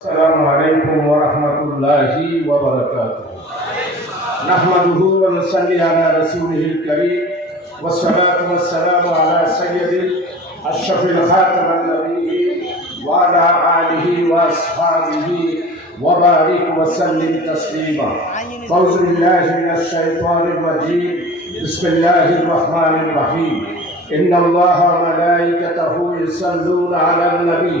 السلام عليكم ورحمة الله وبركاته. نحمده ونصلي على رسوله الكريم والصلاة والسلام على سيد أشرف الخاتم النبيين وعلى آله وأصحابه وبارك وسلم تسليما. أعوذ بالله من الشيطان الرجيم. بسم الله الرحمن الرحيم. إن الله وملائكته يصلون على النبي.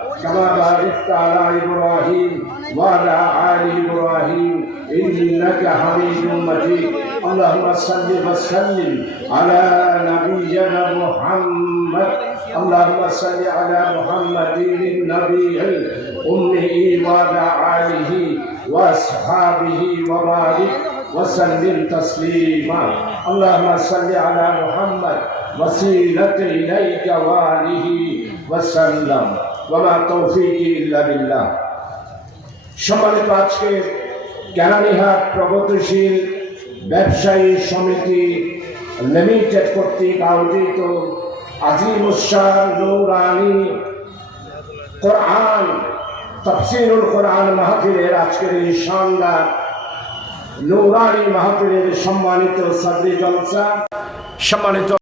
كما باركت على إبراهيم وعلى آل إبراهيم إنك حميد مجيد. اللهم صل وسلم على نبينا محمد. اللهم صل على محمد النبي الأمي وعلى آله وأصحابه وبارك وسلم تسليما. اللهم صل على محمد وسيلة إليك وآله وسلم. ওমা তৌফিক ইল্লা বিল্লাহ। সম্মানিত আজকে প্রগতিশীল ব্যবসায়ী সমিতি লিমিটেড কর্তৃক আয়োজিত আজিম উৎসাহ নৌরানি কোরআন, তফসিরুল কোরআন মাহফিলের আজকের এই সংজ্ঞা নৌরানি মাহফিলের সম্মানিত সাদ্রী জলসা, সম্মানিত